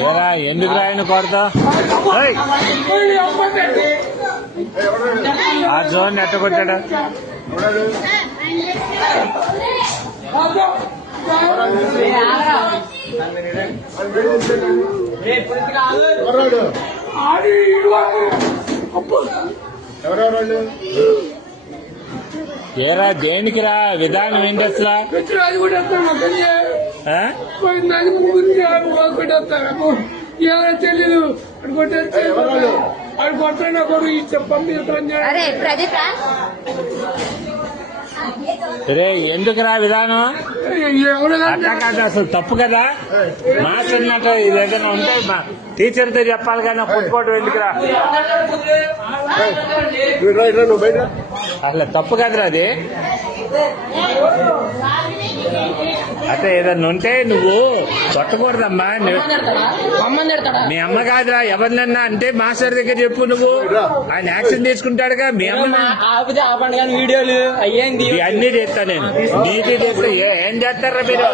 ఏరా ఎందుకు రాయను కొడతా ఆ జోన్ ఎట్ట కొట్టాడు ఏరా దేనికి రా విధానం ఏంటి అసలు తెలీదు అడు కొట్టాడు కొడు ఈ చెప్పండి రే ఎందుకురా విధానం అట్లా కాదు అసలు తప్పు కదా మాట్లాడినట్టు ఇది ఏదైనా ఉంటే టీచర్తో చెప్పాలి కానీ కొట్టుకోవడం ఎందుకురా అసలు తప్పు కదరా అది అంటే ఏదన్నా ఉంటే నువ్వు కొట్టకూడదమ్మా మీ అమ్మ కాదురా ఎవరినన్నా అంటే మాస్టర్ దగ్గర చెప్పు నువ్వు ఆయన యాక్షన్ తీసుకుంటాడుగా మీ అమ్మ వీడియోలు అయ్యేంది అన్ని చేస్తా నేను నీటి చేస్తా ఏం చేస్తారా మీరు